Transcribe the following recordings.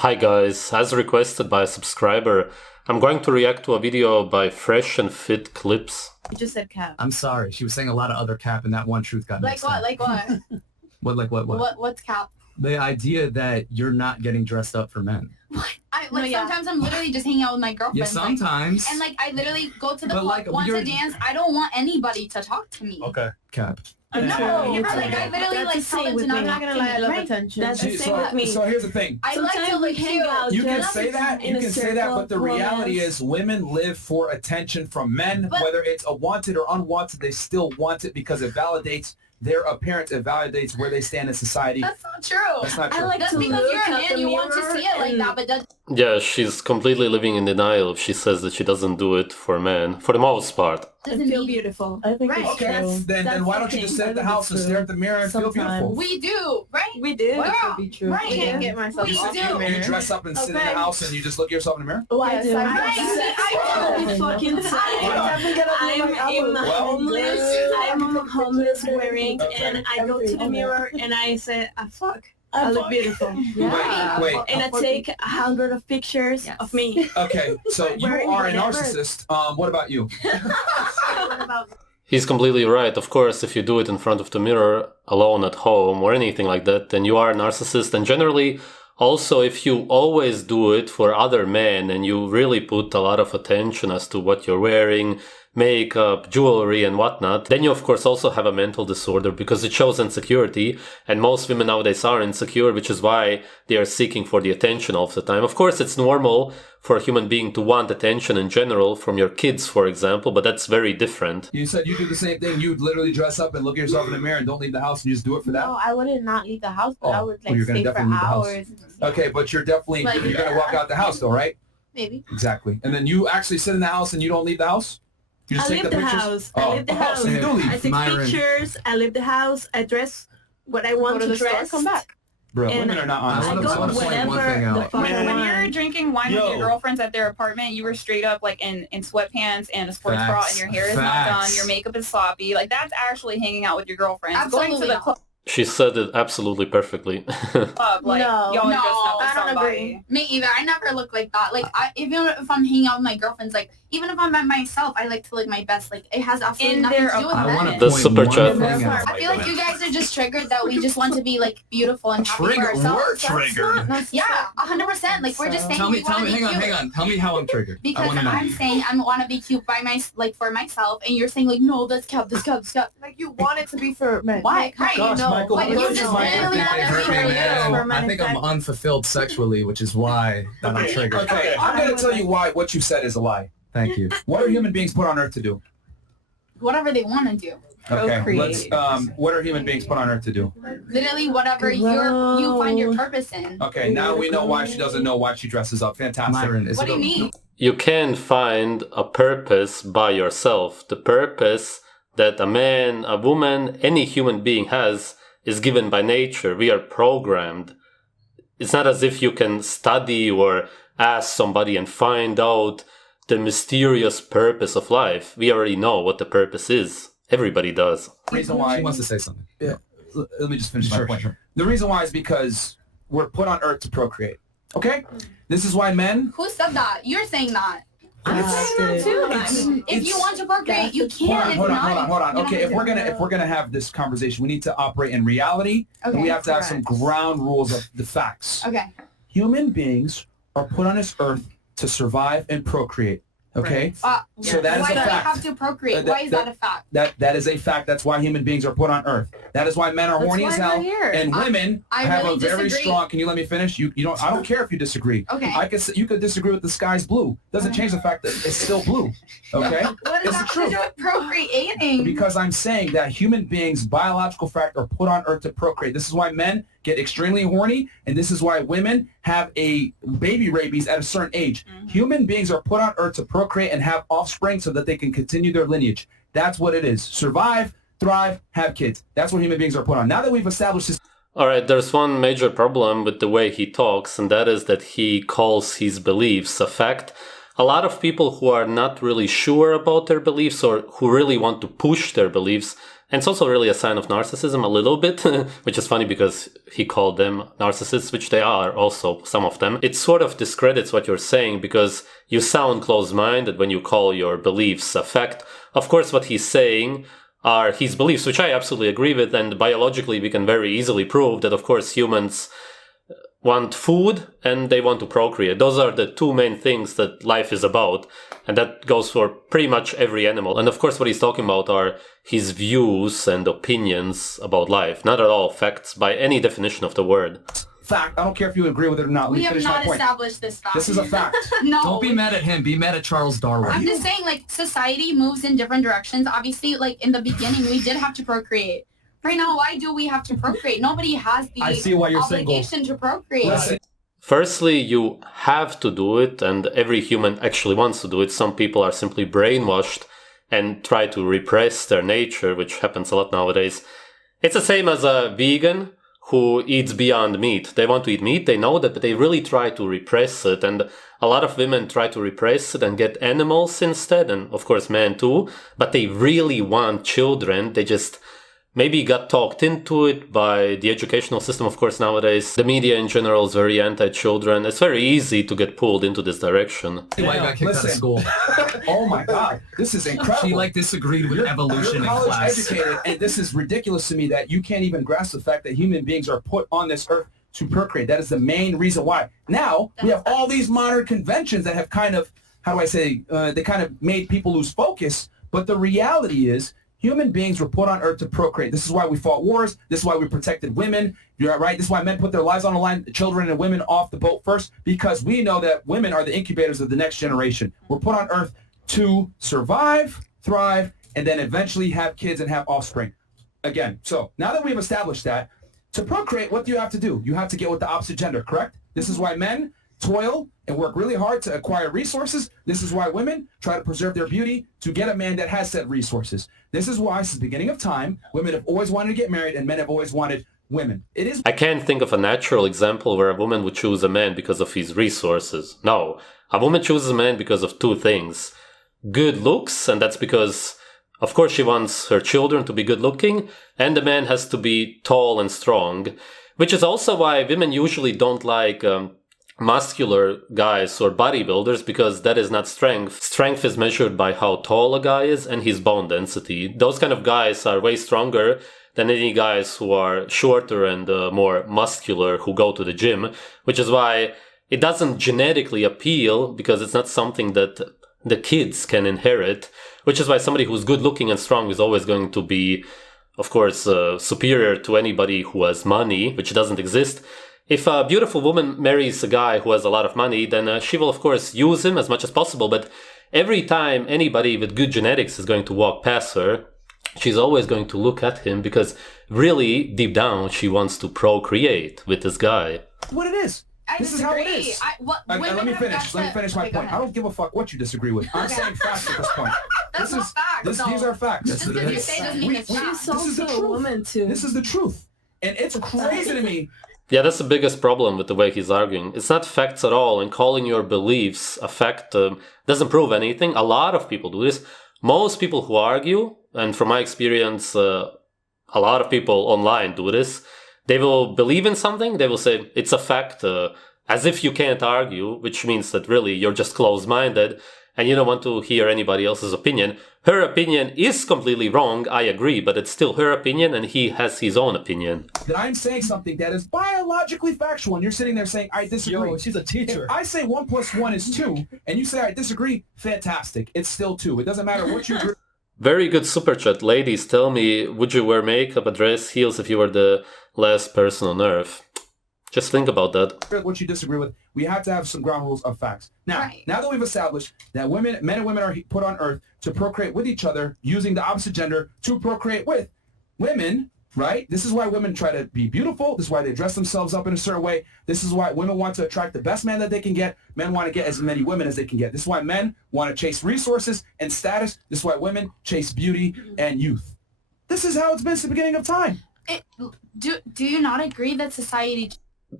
Hi guys, as requested by a subscriber, I'm going to react to a video by Fresh and Fit Clips. You just said cap. I'm sorry. She was saying a lot of other cap and that one truth got mixed up. Like what? What? What's cap? The idea that you're not getting dressed up for men. Sometimes I'm literally just hanging out with my girlfriend. Yeah, sometimes. I literally go to the But, club, want to dance. I don't want anybody to talk to me. Okay. Cap. No, I literally tell them to I'm not gonna lie, I love attention. That's the same with me. So here's the thing. I like to look cute. You can say that, but the reality is women live for attention from men, whether it's a wanted or unwanted, they still want it because it validates their appearance, it validates where they stand in society. That's not true. That's not true. That's because you're a man, you want to see it like that, but that's... Yeah, she's completely living in denial if she says that she doesn't do it for men, for the most part. Doesn't feel beautiful. I think it's Okay, true. then why don't you just sit at the house and stare at the mirror and feel beautiful? We do, right? We do. Well, That could be true. right. I can't get myself We off do. the You mirror. dress up and sit in the house and you just look at yourself in the mirror? Oh, I do. I fucking I'm homeless wearing, and I go to the mirror and I say, fuck. I look beautiful. Yeah. Wait. And I take 100 of pictures of me. Okay, so you are a narcissist. What about you? He's completely right. Of course, if you do it in front of the mirror, alone at home, or anything like that, then you are a narcissist. And generally, also, if you always do it for other men and you really put a lot of attention as to what you're wearing, makeup, jewelry, and whatnot, then you of course also have a mental disorder because it shows insecurity, and most women nowadays are insecure, which is why they are seeking for the attention all the time. Of course, it's normal for a human being to want attention in general from your kids, for example, but that's very different. You said you do the same thing. You'd literally dress up and look at yourself in the mirror and don't leave the house and you just do it for that? No, I wouldn't not leave the house, but I would you're stay for definitely leave the house. hours. Okay, but you're definitely, you're going to walk out the house though, right? Maybe. Exactly. And then you actually sit in the house and you don't leave the house? You just I take leave the the pictures? house. Oh. I leave the house. So you do leave. I take pictures. I leave the house. I dress what I want to dress. Come back. Bro, And women are not I honest. I wanna go point one thing whenever the out. fuck I When want. you're drinking wine with your girlfriends at their apartment, you were straight up like in sweatpants and a sports bra, and your hair is not done, your makeup is sloppy. Like that's actually hanging out with your girlfriends. Absolutely Going to the club, She said it absolutely perfectly. like No. y'all are No, dressing up I with don't somebody. agree. Me either. I never look like that. Like, even if I'm hanging out with my girlfriends, like, even if I'm by myself, I like to look my best. Like, it has absolutely In nothing their to do with I want men. to The point super one chat. thing out. I feel like you guys are just triggered that we just want to be like beautiful and happy for Triggered? ourselves. We're triggered. Yeah, 100%. Like we're just saying. Tell me, we wanna be cute. hang on. Tell me how I'm triggered. I Because want to know. I'm saying I want to be cute by for myself, and you're saying like, no, that's cap. Like you want it to be for men. Why? Right? Gosh, No. Michael, Like, what you is just Michael? literally I want think they to hurt be me, for man. you. I think I'm unfulfilled sexually, which is why that I'm triggered. Okay, I'm going to tell you why what you said is a lie. Thank you. What are human beings put on earth to do? Whatever they want to do. Okay, Procreate. what are human beings put on earth to do? Literally, whatever you find your purpose in. Okay, now we know why she doesn't know why she dresses up. Fantastic. Myron, is What it do you mean? You can find a purpose by yourself. The purpose that a man, a woman, any human being has is given by nature. We are programmed. It's not as if you can study or ask somebody and find out the mysterious purpose of life. We already know what the purpose is. Everybody does. The reason why She wants to say something. Yeah, let me just finish my Sure, point. sure. The reason why is because we're put on earth to procreate. Okay? This is why men... Who said that? You're saying that. I'm saying that too. If you want to procreate, you can. Hold on. Okay, if we're gonna have this conversation, we need to operate in reality, and we have to have some ground rules of the facts. Okay. Human beings are put on this earth to survive and procreate. Okay? So that is why a do they fact. have to procreate? Why is that a fact? That is a fact. That's why human beings are put on earth. That is why men are horny as hell, and women I have really a very disagree. strong. Can you let me finish? You don't. I don't care if you disagree. Okay. You could disagree with the sky's blue. Doesn't change the fact that it's still blue. Okay. What It's does the that have to truth. do with procreating? Because I'm saying that human beings, biological fact, are put on earth to procreate. This is why men get extremely horny, and this is why women have a baby rabies at a certain age. Human beings are put on earth to procreate and have offspring so that they can continue their lineage. That's what it is. Survive, thrive, have kids. That's what human beings are put on. Now that we've established this... Alright, there's one major problem with the way he talks, and that is that he calls his beliefs a fact. A lot of people who are not really sure about their beliefs or who really want to push their beliefs, And it's also really a sign of narcissism a little bit, which is funny because he called them narcissists, which they are also, some of them. It sort of discredits what you're saying because you sound closed-minded when you call your beliefs a fact. Of course, what he's saying are his beliefs, which I absolutely agree with, and biologically we can very easily prove that, of course, humans want food and they want to procreate. Those are the two main things that life is about, and that goes for pretty much every animal. And of course what he's talking about are his views and opinions about life, not at all facts by any definition of the word. Fact. I don't care if you agree with it or not. We have not established this fact. This is a fact. No. Don't be mad at him. Be mad at Charles Darwin. I'm just saying, like, society moves in different directions. Obviously, like, in the beginning, we did have to procreate. Right now, why do we have to procreate? Nobody has the I see why you're obligation to procreate. Listen. Firstly, you have to do it, and every human actually wants to do it. Some people are simply brainwashed and try to repress their nature, which happens a lot nowadays. It's the same as a vegan who eats beyond meat. They want to eat meat, they know that, but they really try to repress it. And a lot of women try to repress it and get animals instead, and of course men too, but they really want children. They just maybe got talked into it by the educational system, of course, nowadays. The media in general is very anti-children. It's very easy to get pulled into this direction. Why you got kicked out of school? Oh my God, this is incredible. She disagreed with evolution You're in college class. educated, and this is ridiculous to me that you can't even grasp the fact that human beings are put on this earth to procreate. That is the main reason why. Now, we have all these modern conventions that have kind of, how do I say, they kind of made people lose focus, but the reality is, human beings were put on earth to procreate. This is why we fought wars. This is why we protected women. You're right. This is why men put their lives on the line, children and women off the boat first, because we know that women are the incubators of the next generation. We're put on earth to survive, thrive, and then eventually have kids and have offspring. Again, so now that we've established that, to procreate, what do you have to do? You have to get with the opposite gender, correct? This is why men toil and work really hard to acquire resources. This is why women try to preserve their beauty to get a man that has said resources. This is why, since the beginning of time, women have always wanted to get married and men have always wanted women. It is. I can't think of a natural example where a woman would choose a man because of his resources. No, a woman chooses a man because of two things. Good looks, and that's because, of course, she wants her children to be good looking, and the man has to be tall and strong, which is also why women usually don't like muscular guys or bodybuilders, because that is not strength. Strength is measured by how tall a guy is and his bone density. Those kind of guys are way stronger than any guys who are shorter and more muscular who go to the gym, which is why it doesn't genetically appeal, because it's not something that the kids can inherit, which is why somebody who's good looking and strong is always going to be, of course, superior to anybody who has money, which doesn't exist. If a beautiful woman marries a guy who has a lot of money, then she will, of course, use him as much as possible. But every time anybody with good genetics is going to walk past her, she's always going to look at him because really, deep down, she wants to procreate with this guy. What it is. This is how it is. Let me finish my point. I don't give a fuck what you disagree with. I'm saying facts at this point. That's not facts. These are facts. Just because you say doesn't mean it's facts. She's also a woman too. This is the truth. And it's crazy to me. Yeah, that's the biggest problem with the way he's arguing. It's not facts at all, and calling your beliefs a fact doesn't prove anything. A lot of people do this. Most people who argue, and from my experience, a lot of people online do this, they will believe in something, they will say it's a fact, as if you can't argue, which means that really you're just closed-minded, and you don't want to hear anybody else's opinion. Her opinion is completely wrong, I agree, but it's still her opinion and he has his own opinion. That I'm saying something that is biologically factual and you're sitting there saying, I disagree. Yo, she's a teacher. If I say 1 + 1 is 2 and you say I disagree, fantastic. It's still 2. It doesn't matter what you agree. Very good super chat. Ladies, tell me, would you wear makeup, a dress, heels if you were the last person on Earth? Just think about that. What you disagree with, we have to have some ground rules of facts. Now, now that we've established that men and women are put on earth to procreate with each other, using the opposite gender to procreate with women, right? This is why women try to be beautiful. This is why they dress themselves up in a certain way. This is why women want to attract the best man that they can get. Men want to get as many women as they can get. This is why men want to chase resources and status. This is why women chase beauty and youth. This is how it's been since the beginning of time. Do you not agree that society...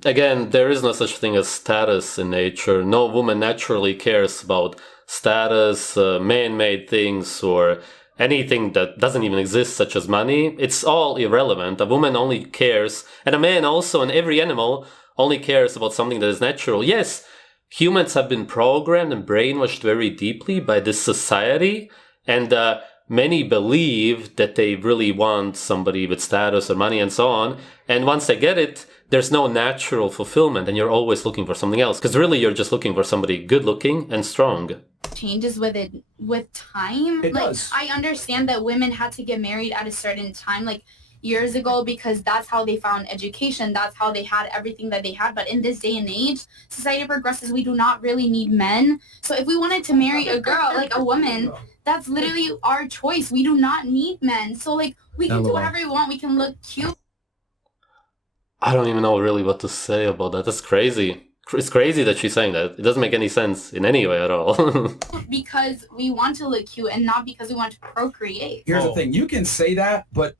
Again, there is no such thing as status in nature. No woman naturally cares about status, man-made things, or anything that doesn't even exist, such as money, it's all irrelevant. A woman only cares, and a man also, and every animal only cares about something that is natural. Yes, humans have been programmed and brainwashed very deeply by this society, and many believe that they really want somebody with status or money and so on. And once they get it, there's no natural fulfillment, and you're always looking for something else. Because really, you're just looking for somebody good-looking and strong. Changes with time. It like does. I understand that women had to get married at a certain time, like years ago, because that's how they found education. That's how they had everything that they had. But in this day and age, society progresses. We do not really need men. So if we wanted to marry a girl, like a woman, that's literally our choice. We do not need men. So like we can do whatever we want. We can look cute. I don't even know really what to say about that. That's crazy. It's crazy that she's saying that. It doesn't make any sense in any way at all. Because we want to look cute and not because we want to procreate. Here's the thing. You can say that, but...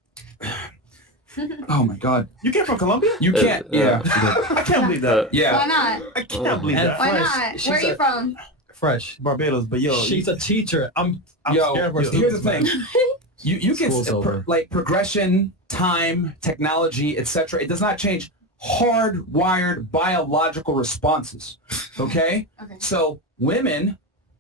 Oh, my God. You came from Colombia? You can't. Yeah. I can't believe that. Yeah. Why not? I can't believe that. Why Fresh. not? Where are you from? Fresh. Barbados, but yo. She's a teacher. I'm Yo, scared of her here's the students, thing. man. You can School's over. like progression, time, technology, etc. It does not change hardwired biological responses. Okay? Okay. So women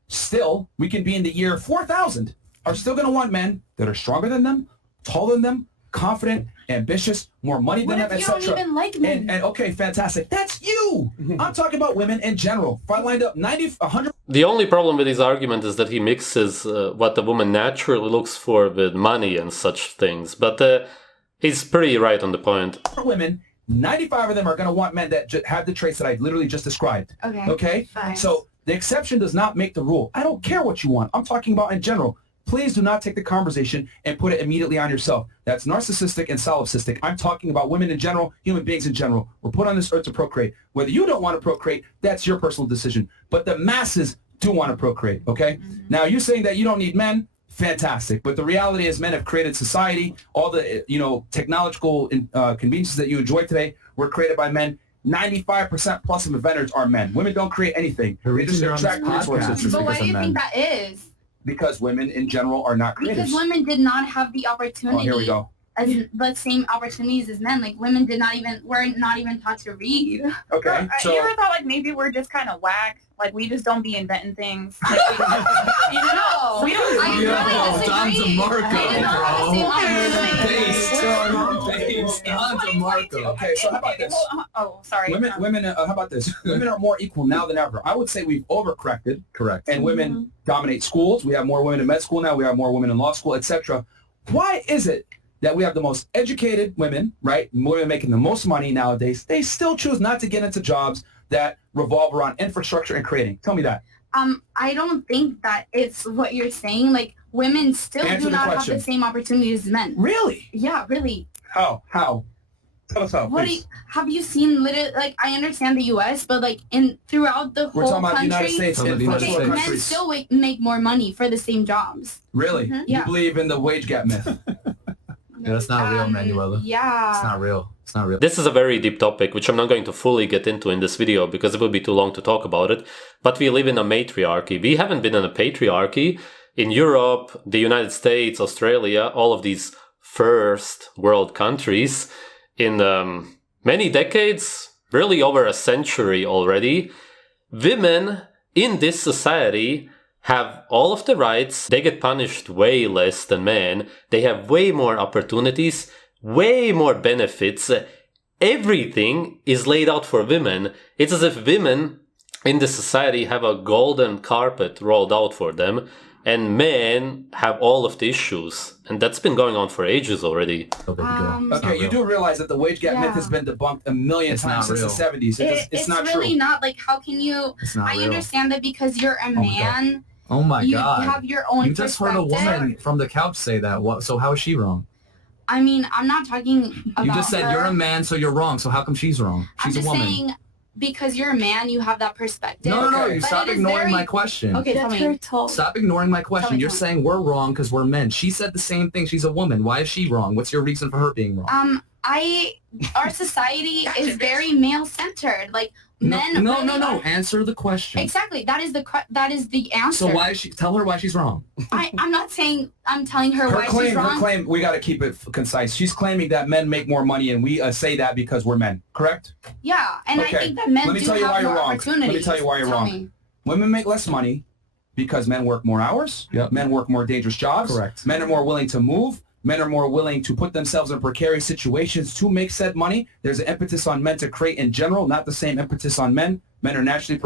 still, we can be in the year 4000, are still going to want men that are stronger than them, taller than them, confident, ambitious, more money than What them, if you don't etc. even like men? And okay, fantastic. That's you. I'm talking about women in general. If I lined up 100 The only problem with his argument is that he mixes what a woman naturally looks for with money and such things. But he's pretty right on the point. women, 95 of them are going to want men that have the traits that I literally just described. Okay. Okay? Fine. So the exception does not make the rule. I don't care what you want. I'm talking about in general. Please do not take the conversation and put it immediately on yourself. That's narcissistic and solipsistic. I'm talking about women in general, human beings in general. We're put on this earth to procreate. Whether you don't want to procreate, that's your personal decision. But the masses do want to procreate, okay? Now, you saying that you don't need men, fantastic. But the reality is men have created society. All the, technological conveniences that you enjoy today were created by men. 95% plus of inventors are men. Women don't create anything. They just extract resources. But why do you think that is? Because women in general are not creators. Because women did not have the opportunity. Oh, here we go. As the same opportunities as men. Like women were not even taught to read. Okay, so you ever thought like maybe we're just kind of whack? Like we just don't be inventing things. Like, we don't. Don DeMarco, bro. Okay, so how about this? Oh, sorry. Women. How about this? Women are more equal now than ever. I would say we've overcorrected. Correct. And women dominate schools. We have more women in med school now. We have more women in law school, etc. Why is it that we have the most educated women, right? Women making the most money nowadays. They still choose not to get into jobs that revolve around infrastructure and creating. Tell me that. I don't think that it's what you're saying. Like women still Answer do the not question. have the same opportunities as men. Really? Yeah, really. How? Tell us how, What have you seen? Literally, like I understand the U.S., but like throughout the We're whole talking about the country, United States and United first okay, world men countries. still make more money for the same jobs. Really? Mhm. You Yeah. believe in the wage gap myth? Yeah, that's not real, Manuela. Yeah. It's not real. It's not real. This is a very deep topic, which I'm not going to fully get into in this video because it would be too long to talk about it. But we live in a matriarchy. We haven't been in a patriarchy. In Europe, the United States, Australia, all of these first world countries, in many decades, really over a century already, women in this society have all of the rights. They get punished way less than men. They have way more opportunities, way more benefits. Everything is laid out for women. It's as if women in the society have a golden carpet rolled out for them, and men have all of the issues. And that's been going on for ages already. Oh, baby girl. It's Okay, not you real. do realize that the wage gap myth Yeah. has been debunked a million It's times not since real. the 70s. It's not really true. not. Like, how can you? It's not I real. understand that because you're a my God. man, Oh my you God. have your own You just heard a perspective. woman from the couch say that. What? So how is she wrong? I mean, I'm not talking about You just said her. you're a man, so you're wrong. So how come she's wrong? I'm She's a just woman. saying because you're a man, you have that perspective. No. Okay. You But stop it is ignoring very- my question. Okay, tell That's me. her tone. Stop ignoring my question. me, You're tell me. saying we're wrong because we're men. She said the same thing. She's a woman. Why is she wrong? What's your reason for her being wrong? Our society is very male-centered. Like men. No. Really Answer the question. Exactly. That is the answer. So why is she? Tell her why she's wrong. I'm not saying. I'm telling her why claim, she's wrong. Her claim. We got to keep it concise. She's claiming that men make more money, and we say that because we're men. Correct? Yeah, and Okay. I think that men Let me do tell you why have you're more wrong. opportunities. Let me tell you why you're Tell wrong. me. Women make less money because men work more hours. Yep. Men work more dangerous jobs. Correct. Men are more willing to move. Men are more willing to put themselves in precarious situations to make said money. There's an impetus on men to create in general, not the same impetus on men. Men are naturally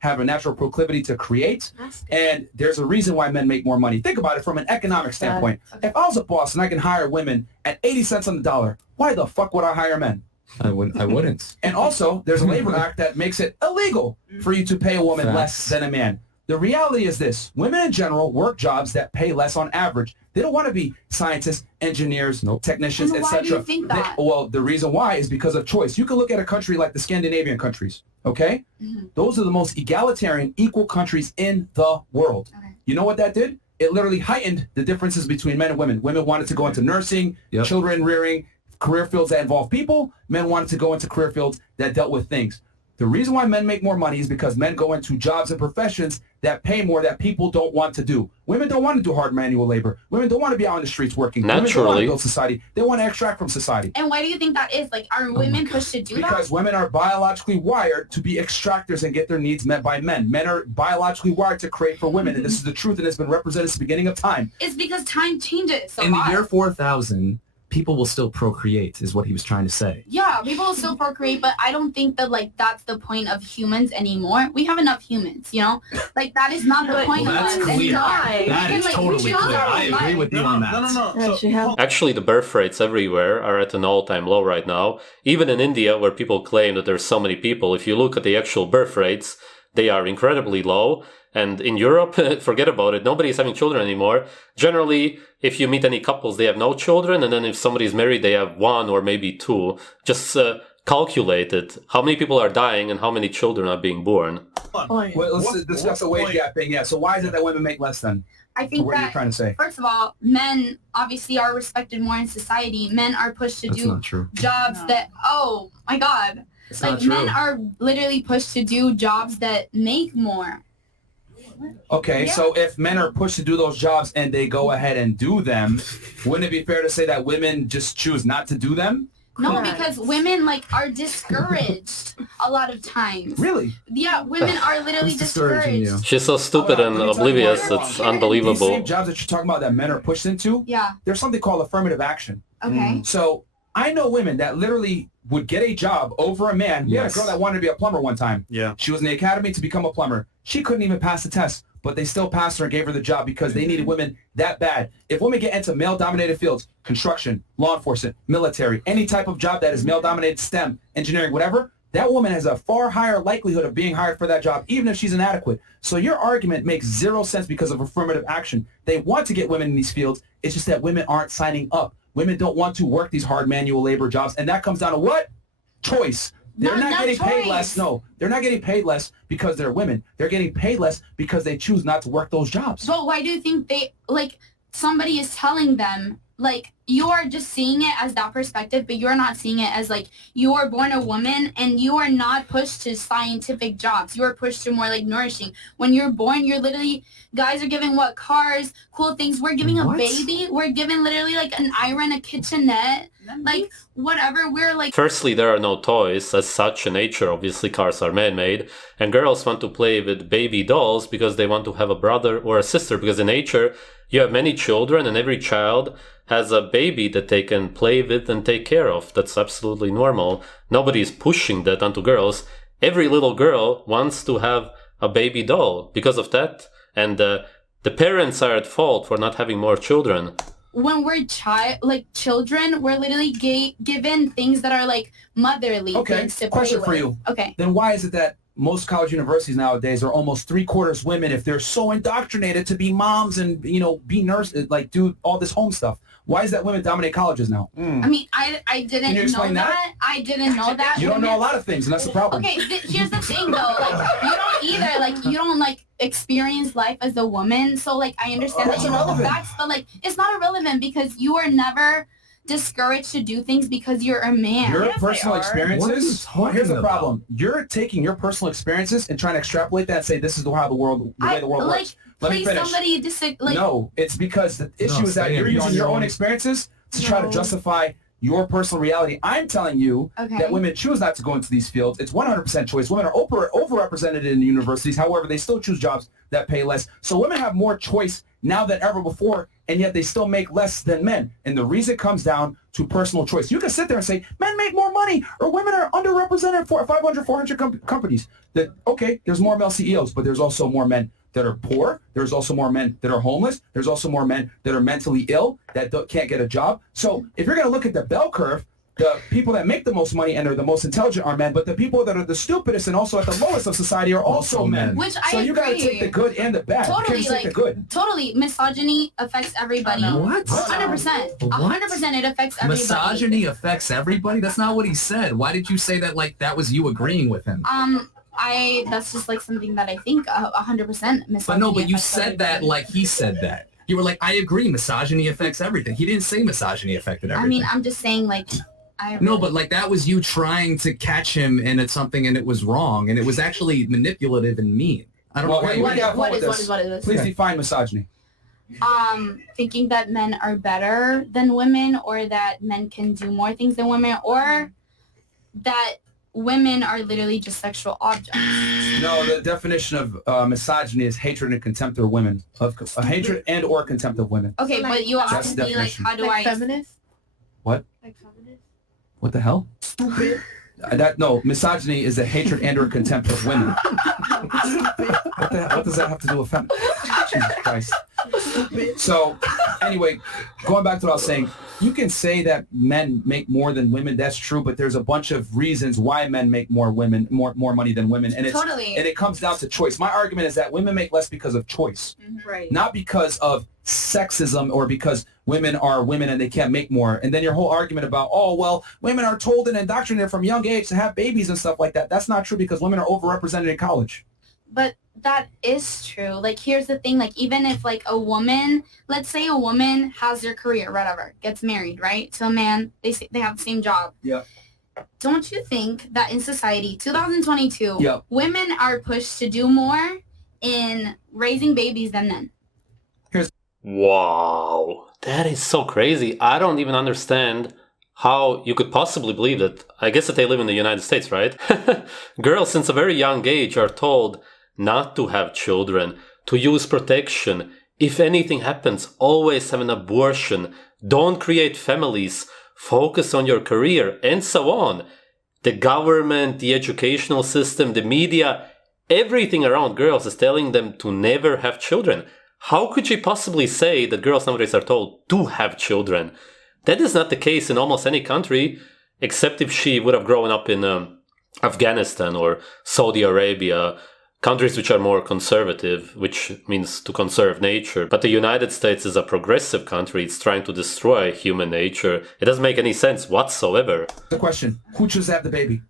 have a natural proclivity to create. And there's a reason why men make more money. Think about it from an economic standpoint. If I was a boss and I can hire women at 80 cents on the dollar, why the fuck would I hire men? I wouldn't. And also, there's a labor act that makes it illegal for you to pay a woman less than a man. The reality is this. Women in general work jobs that pay less on average. They don't want to be scientists, engineers, technicians, And why etc. do you think that? Well, the reason why is because of choice. You can look at a country like the Scandinavian countries, okay? Mm-hmm. Those are the most egalitarian, equal countries in the world. Okay. You know what that did? It literally heightened the differences between men and women. Women wanted to go into nursing, children rearing, career fields that involve people. Men wanted to go into career fields that dealt with things. The reason why men make more money is because men go into jobs and professions that pay more that people don't want to do. Women don't want to do hard manual labor. Women don't want to be out on the streets working. Women don't want to build society. They want to extract from society. And why do you think that is? Like, are women pushed to do that? Because women are biologically wired to be extractors and get their needs met by men. Men are biologically wired to create for women, and this is the truth, and it's been represented since the beginning of time. It's because time changes. In the year 4000, people will still procreate, is what he was trying to say. Yeah, people will still procreate, but I don't think that, like, that's the point of humans anymore. We have enough humans, you know? Like, that is not the point of us. That's clear. That is totally clear. I agree with you on that. No. Actually, the birth rates everywhere are at an all-time low right now. Even in India, where people claim that there's so many people, if you look at the actual birth rates, they are incredibly low. And in Europe, forget about it. Nobody's having children anymore. Generally, if you meet any couples, they have no children. And then if somebody's married, they have one or maybe two. Just calculate it. How many people are dying and how many children are being born? Well, let's discuss the wage gap thing. Yeah, so why is it that women make less than? I think what are you that, trying to say? first of all, men obviously are respected more in society. Men are pushed to That's do not true. jobs that, oh my God. It's Like, not true. men are literally pushed to do jobs that make more. Okay, so if men are pushed to do those jobs and they go ahead and do them, wouldn't it be fair to say that women just choose not to do them? No, Correct. because women, like, are discouraged a lot of times. Really? Yeah, women are literally Who's discouraging discouraged. you? She's so stupid and Let me tell you oblivious, why you're it's wrong. These unbelievable. same jobs that you're talking about that men are pushed into, Yeah, there's something called affirmative action. okay. So I know women that literally would get a job over a man. We had a Yes. girl that wanted to be a plumber one time. Yeah. She was in the academy to become a plumber. She couldn't even pass the test, but they still passed her and gave her the job because they needed women that bad. If women get into male-dominated fields, construction, law enforcement, military, any type of job that is male-dominated, STEM, engineering, whatever, that woman has a far higher likelihood of being hired for that job, even if she's inadequate. So your argument makes zero sense because of affirmative action. They want to get women in these fields. It's just that women aren't signing up. Women don't want to work these hard manual labor jobs, and that comes down to what? Choice. They're not getting paid choice. less. No, they're not getting paid less because they're women. They're getting paid less because they choose not to work those jobs. But why do you think they, like, somebody is telling them, like, you are just seeing it as that perspective, but you're not seeing it as, like, you are born a woman and you are not pushed to scientific jobs. You are pushed to more, like, nourishing. When you're born, you're literally, guys are giving what? Cars, cool things. We're giving a What? baby. We're giving literally, like, an iron, a kitchenette, like, whatever. We're, like, Firstly, there are no toys as such in nature. Obviously, cars are man-made. And girls want to play with baby dolls because they want to have a brother or a sister. Because in nature, you have many children and every child has a baby that they can play with and take care of. That's absolutely normal. Nobody is pushing that onto girls. Every little girl wants to have a baby doll because of that. And the parents are at fault for not having more children. when we're children, we're literally given things that are, like, motherly Okay, things to question play for with. you. Okay. Then why is it that most college universities nowadays are almost 3/4 women if they're so indoctrinated to be moms and, you know, be nurses, like do all this home stuff? Why is that women dominate colleges now? I mean, I didn't Can you know explain that. I didn't know that. You don't know a lot of things, and that's the problem. Okay, here's the thing though. Like, you don't either. Like, you don't, like, experience life as a woman. So, like, I understand that you know the irrelevant. facts, but, like, it's not irrelevant because you are never discouraged to do things because you're a man. Your Yes, they personal are. experiences. What are you talking Here's the about? problem. You're taking your personal experiences and trying to extrapolate that and say this is how the way the world works. Let me please finish. somebody No, it's because the issue is that say you're it. using your own experiences to try to No. justify your personal reality. I'm telling you Okay. that women choose not to go into these fields. It's 100% choice. Women are overrepresented in the universities. However, they still choose jobs that pay less. So women have more choice now than ever before, and yet they still make less than men. And the reason comes down to personal choice. You can sit there and say, men make more money, or women are underrepresented for 500, 400 companies. That, okay, there's more male CEOs, but there's also more men that are poor. There's also more men that are homeless. There's also more men that are mentally ill that can't get a job. So if you're going to look at the bell curve, the people that make the most money and are the most intelligent are men, but the people that are the stupidest and also at the lowest of society are also men. Which I So you got to agree. take the good and the bad. Totally, you can't just take the good. Totally, misogyny affects everybody. What? 100%. What? 100% it affects everybody. Misogyny affects everybody? That's not what he said. Why did you say that like that was you agreeing with him? That's just like something that I think 100% misogyny. But no, but you affects said that everybody. like he said that. You were like, I agree, misogyny affects everything. He didn't say misogyny affected everything. I mean, I'm just saying like No, but like that was you trying to catch him into something and it was wrong and it was actually manipulative and mean. I don't know why you what were is Please define misogyny. thinking that men are better than women, or that men can do more things than women, or that women are literally just sexual objects. No, the definition of misogyny is hatred and contempt of women, hatred and or contempt of women. Okay, So, but you That's asked the me like, definition. how do Like I? feminist? What? Like feminist? What the hell? Stupid. Misogyny is a hatred and or contempt of women. What does that have to do with feminism? Jesus Christ. So, anyway, going back to what I was saying, you can say that men make more than women. That's true, but there's a bunch of reasons why men make more money than women, and it's Totally. and it comes down to choice. My argument is that women make less because of choice, Right. not because of sexism or because women are women and they can't make more. And then your whole argument about, oh, well, women are told and indoctrinated from young age to have babies and stuff like that. That's not true because women are overrepresented in college. But that is true. Like, here's the thing. Like, even if like a woman, let's say a woman has their career, whatever, gets married, right, to a man, they have the same job. Yeah. Don't you think that in society, 2022, Yeah. women are pushed to do more in raising babies than men? Wow, that is so crazy. I don't even understand how you could possibly believe that. I guess that they live in the United States, right? Girls since a very young age are told not to have children, to use protection. If anything happens, always have an abortion. Don't create families. Focus on your career, and so on. The government, the educational system, the media, everything around girls is telling them to never have children. How could she possibly say that girls nowadays are told to have children? That is not the case in almost any country, except if she would have grown up in Afghanistan or Saudi Arabia, countries which are more conservative, which means to conserve nature. But the United States is a progressive country. It's trying to destroy human nature. It doesn't make any sense whatsoever. The question, who chooses to have the baby?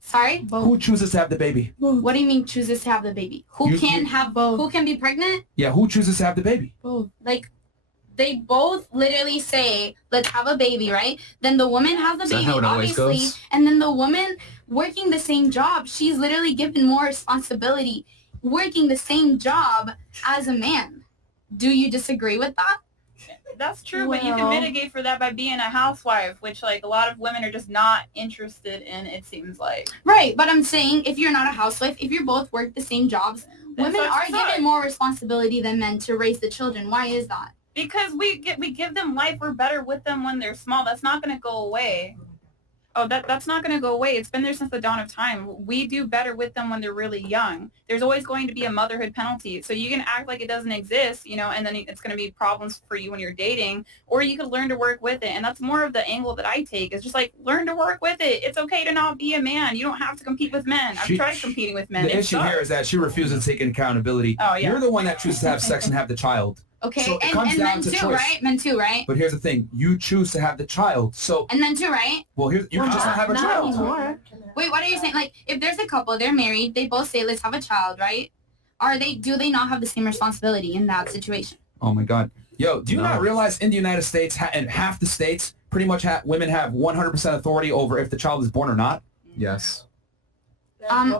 Sorry? Who chooses to have the baby? What do you mean chooses to have the baby? Who You- can have both? Who can be pregnant? Yeah, who chooses to have the baby? Like, they both literally say, let's have a baby, right? Then the woman has the Is that baby, how it always obviously. goes? And then the woman working the same job, she's literally given more responsibility working the same job as a man. Do you disagree with that? That's true, but you can Well- mitigate for that by being a housewife, which like a lot of women are just not interested in, it seems like. Right, but I'm saying if you're not a housewife, if you both work the same jobs, Then women sucks are to suck. given more responsibility than men to raise the children. Why is that? Because we give them life, we're better with them when they're small. That's not going to go away. Oh, that's not going to go away. It's been there since the dawn of time. We do better with them when they're really young. There's always going to be a motherhood penalty. So you can act like it doesn't exist, you know, and then it's going to be problems for you when you're dating, or you could learn to work with it. And that's more of the angle that I take, is just like, learn to work with it. It's okay to not be a man. You don't have to compete with men. I've tried competing with men. The It issue sucks. here is that she refuses to take accountability. Oh, yeah. You're the one that chooses to have sex and have the child. Okay, So it and comes down men to too, choice. right? Men too, right? But here's the thing. You choose to have the child. So, And men too, right? well, you can just not have a Not child. anymore. Wait, what are you saying? Like, if there's a couple, they're married, they both say, let's have a child, right? Do they not have the same responsibility in that situation? Oh, my God. Yo, do you No. not realize in the United States, in half the states, pretty much women have 100% authority over if the child is born or not? Yes.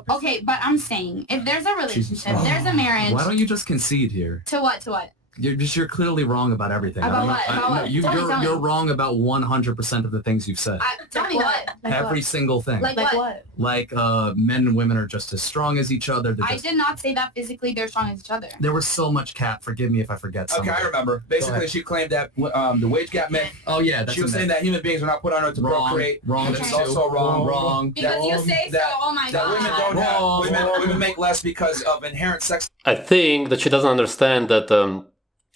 Okay, but I'm saying if there's a relationship, there's a marriage. Why don't you just concede here? To what? To what? You're clearly wrong about everything. About what? About what? Tell me. You're wrong about 100% of the things you've said. Tell me what? Every single thing. Like what? Like men and women are just as strong as each other. I did not say that physically they're strong as each other. There was so much cat. Forgive me if I forget something. Okay, I remember. Basically, she claimed that the wage gap myth. Oh yeah, that's she was saying that human beings are not put on earth to procreate. Wrong. Which is also wrong. Wrong. Because you say so. Oh my that god. women don't have women make less because of inherent sex. I think that she doesn't understand that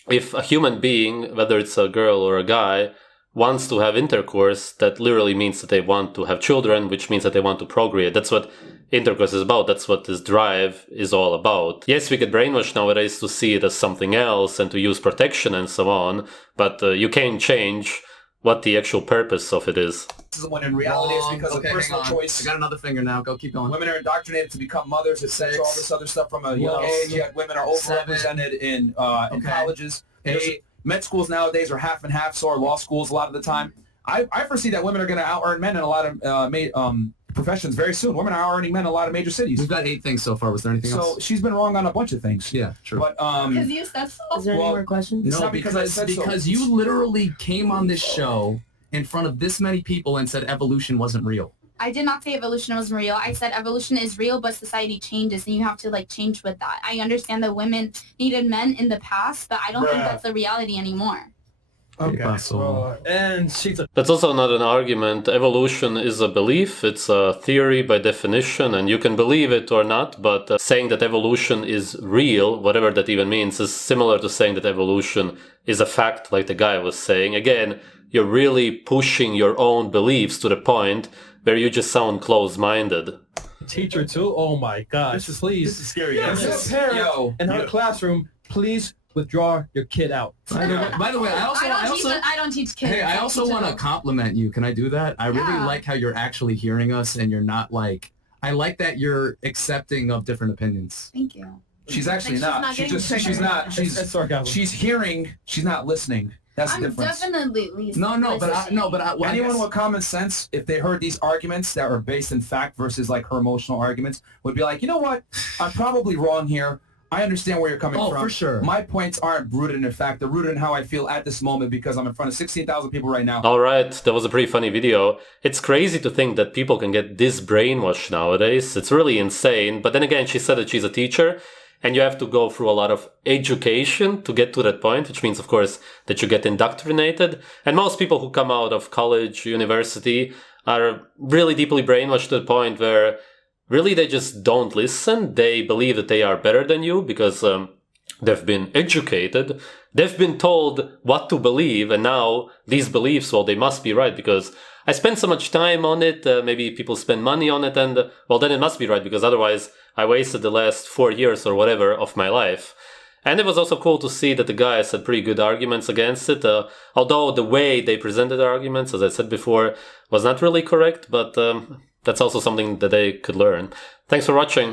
if a human being, whether it's a girl or a guy, wants to have intercourse, that literally means that they want to have children, which means that they want to procreate. That's what intercourse is about. That's what this drive is all about. Yes, we get brainwashed nowadays to see it as something else and to use protection and so on, but you can't change what the actual purpose of it is. This is when in reality it's because of personal choice. I got another finger now. Go, keep going. Women are indoctrinated to become mothers, etc. All this other stuff from a young age. Yet women are overrepresented in colleges. Med schools nowadays are half and half, so are law schools a lot of the time. I foresee that women are going to out-earn men in a lot of professions very soon. Women are out-earning men in a lot of major cities. We've got 8 things so far. Was there anything else? So she's been wrong on a bunch of things. Yeah, true. But Because you said so. Is there any more questions? It's No, not because I said so. because you literally came on this show in front of this many people and said evolution wasn't real. I did not say evolution was real. I said evolution is real, but society changes, and you have to change with that. I understand that women needed men in the past, but I don't think that's the reality anymore. Okay. Well, And she's a That's also not an argument. Evolution is a belief. It's a theory by definition, and you can believe it or not, but saying that evolution is real, whatever that even means, is similar to saying that evolution is a fact, like the guy was saying. Again, you're really pushing your own beliefs to the point where you just sound closed-minded. teacher too. Oh my gosh! Please, This is scary. as a parent in her classroom, please withdraw your kid out. By the way, I don't teach kids. Hey, I also want to compliment you. Can I do that? I really Yeah. like how you're actually hearing us and you're not I like that you're accepting of different opinions. Thank you. She's actually She's not. not She's getting just. triggered. She's not. It's sarcasm. She's hearing. She's not listening. That's the I'm difference. definitely listening. Anyone with common sense, if they heard these arguments that are based in fact versus her emotional arguments, would be like, you know what? I'm probably wrong here. I understand where you're coming from. Oh, for sure. My points aren't rooted in fact. They're rooted in how I feel at this moment because I'm in front of 16,000 people right now. Alright, that was a pretty funny video. It's crazy to think that people can get this brainwashed nowadays. It's really insane. But then again, she said that she's a teacher, and you have to go through a lot of education to get to that point, which means, of course, that you get indoctrinated. And most people who come out of college, university, are really deeply brainwashed to the point where really they just don't listen. They believe that they are better than you because they've been educated. They've been told what to believe, and now these beliefs, well, they must be right because I spent so much time on it. Maybe people spend money on it, and well, then it must be right because otherwise I wasted the last 4 years or whatever of my life. And it was also cool to see that the guys had pretty good arguments against it, although the way they presented the arguments, as I said before, was not really correct, but that's also something that they could learn. Thanks for watching.